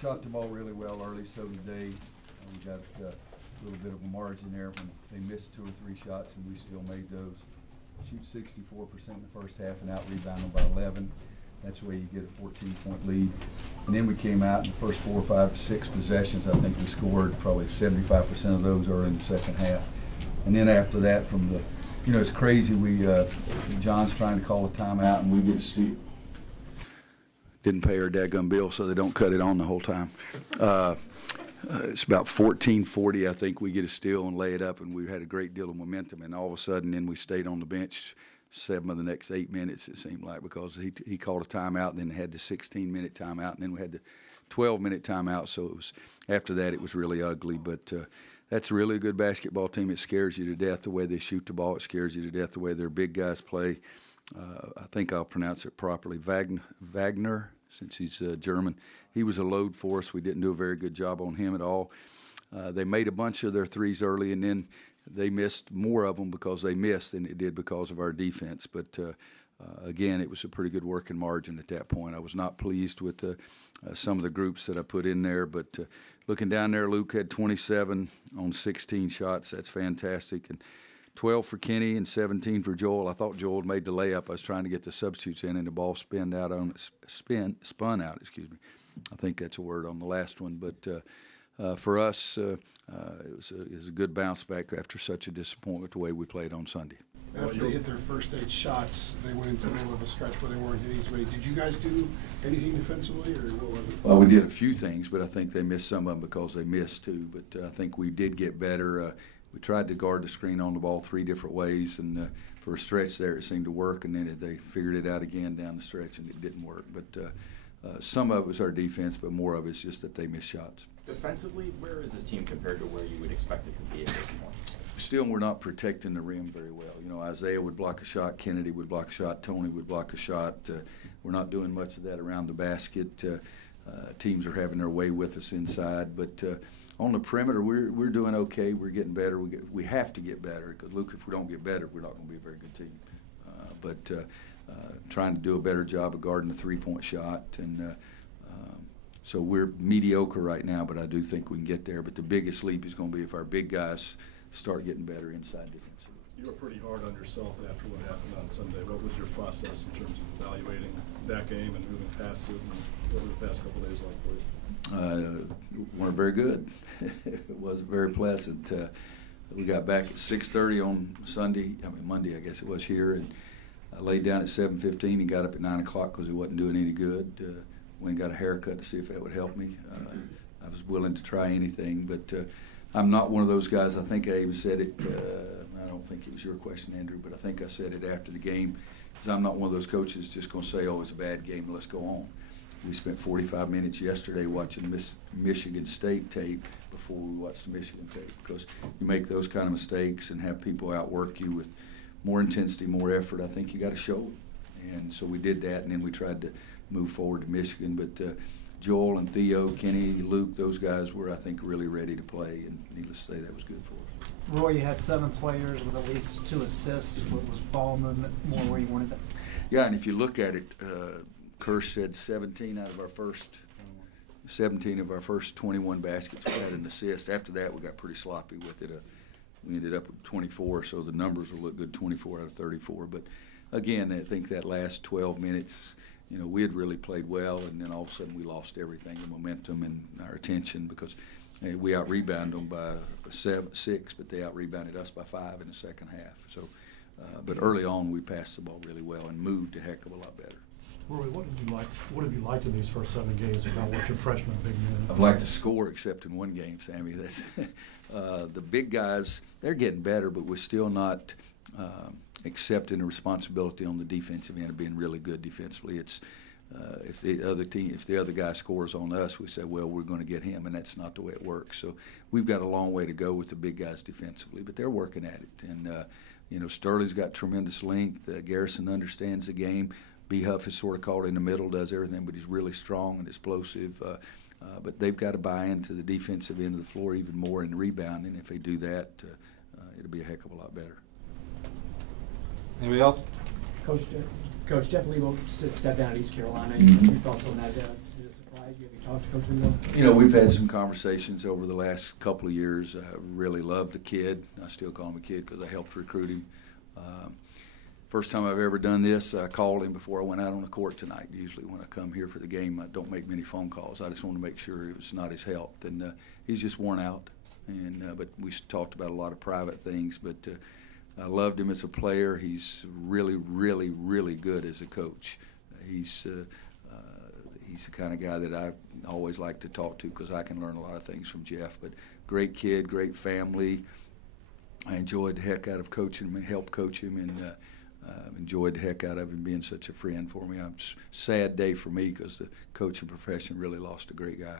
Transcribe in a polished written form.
shot the ball really well early, so today we got a little bit of a margin there when they missed 2 or 3 shots, and we still made those. Shoot 64% in the first half and out-rebound them by 11. That's the way you get a 14-point lead. And then we came out in the first 4, 5, 6 possessions. I think we scored probably 75% of those are in the second half. And then after that, from the, you know, it's crazy. John's trying to call a timeout, and we get steal. Didn't pay our dadgum bill, so they don't cut it on the whole time. It's about 14:40, I think. We get a steal and lay it up, and we had a great deal of momentum. And all of a sudden, then we stayed on the bench 7 of the next 8 minutes, it seemed like, because he called a timeout, and then had the 16-minute timeout, and then we had the 12-minute timeout. So it was, after that, it was really ugly. But that's really a good basketball team. It scares you to death the way they shoot the ball. It scares you to death the way their big guys play. I think I'll pronounce it properly. Wagner, since he's German. He was a load for us. We didn't do a very good job on him at all. They made a bunch of their threes early, and then they missed more of them because they missed than it did because of our defense. But, again, it was a pretty good working margin at that point. I was not pleased with some of the groups that I put in there. But looking down there, Luke had 27 on 16 shots. That's fantastic. And 12 for Kenny and 17 for Joel. I thought Joel made the layup. I was trying to get the substitutes in, and the ball spun out. Excuse me. I think that's a word on the last one. But for us, it was a good bounce back after such a disappointment the way we played on Sunday. After they hit their first 8 shots, they went into a little of a stretch where they weren't hitting as many. Did you guys do anything defensively, or what was it? Well, we did a few things, but I think they missed some of them because they missed too. But I think we did get better. We tried to guard the screen on the ball 3 different ways, and for a stretch there it seemed to work, and then they figured it out again down the stretch, and it didn't work. But some of it was our defense, but more of it's just that they missed shots. Defensively, where is this team compared to where you would expect it to be at this point? Still, we're not protecting the rim very well. You know, Isaiah would block a shot, Kennedy would block a shot, Tony would block a shot. We're not doing much of that around the basket. Teams are having their way with us inside, but on the perimeter, we're doing okay. We're getting better. We have to get better, because, Luke, if we don't get better, we're not going to be a very good team. But trying to do a better job of guarding the 3-point shot. And so we're mediocre right now, but I do think we can get there. But the biggest leap is going to be if our big guys start getting better inside defensively. You were pretty hard on yourself after what happened on Sunday. What was your process in terms of evaluating that game and moving past it, and what were the past couple of days like for you? Weren't very good. It wasn't very pleasant. We got back at 6:30 on Monday, I guess it was here, and I laid down at 7:15 and got up at 9 o'clock because it wasn't doing any good. Went and got a haircut to see if that would help me. I was willing to try anything, but I'm not one of those guys. I think I even said it. I don't think it was your question, Andrew, but I think I said it after the game. Because I'm not one of those coaches just going to say, "Oh, it's a bad game, let's go on." We spent 45 minutes yesterday watching Michigan State tape before we watched the Michigan tape, because you make those kind of mistakes and have people outwork you with more intensity, more effort. I think you got to show it. And so we did that, and then we tried to move forward to Michigan. But Joel and Theo, Kenny, Luke, those guys were, I think, really ready to play, and needless to say, that was good for us. Roy, you had 7 players with at least 2 assists. What was ball movement more where you wanted it? Yeah, and if you look at it, Kirsch said 17 of our first 21 baskets we had an assist. After that, we got pretty sloppy with it. We ended up with 24, so the numbers will look good, 24 out of 34. But again, I think that last 12 minutes, you know, we had really played well, and then all of a sudden we lost everything, the momentum and our attention, because we out-rebounded them by 6, but they out-rebounded us by 5 in the second half. So, but early on we passed the ball really well and moved a heck of a lot better. Rory, what have you liked in these first 7 games about what your freshmen big men? I've liked to score, except in one game, Sammy. That's the big guys. They're getting better, but we're still not accepting the responsibility on the defensive end of being really good defensively. It's if the other guy scores on us, we say, well, we're going to get him, and that's not the way it works. So we've got a long way to go with the big guys defensively, but they're working at it. And you know, Sterling's got tremendous length. Garrison understands the game. B. Huff is sort of caught in the middle, does everything, but he's really strong and explosive. But they've got to buy into the defensive end of the floor even more in rebounding. If they do that, it'll be a heck of a lot better. Anybody else? Coach Jeff Lebo stepped down at East Carolina. Your thoughts on that? Did it surprise Have you talked to Coach Lebo? You know, we've had some conversations over the last couple of years. I really love the kid. I still call him a kid because I helped recruit him. First time I've ever done this, I called him before I went out on the court tonight. Usually when I come here for the game, I don't make many phone calls. I just want to make sure it was not his health. And he's just worn out. And but we talked about a lot of private things. But I loved him as a player. He's really, really, really good as a coach. He's the kind of guy that I always like to talk to because I can learn a lot of things from Jeff. But great kid, great family. I enjoyed the heck out of coaching him and helped coach him, and enjoyed the heck out of him being such a friend for me. It's a sad day for me because the coaching profession really lost a great guy.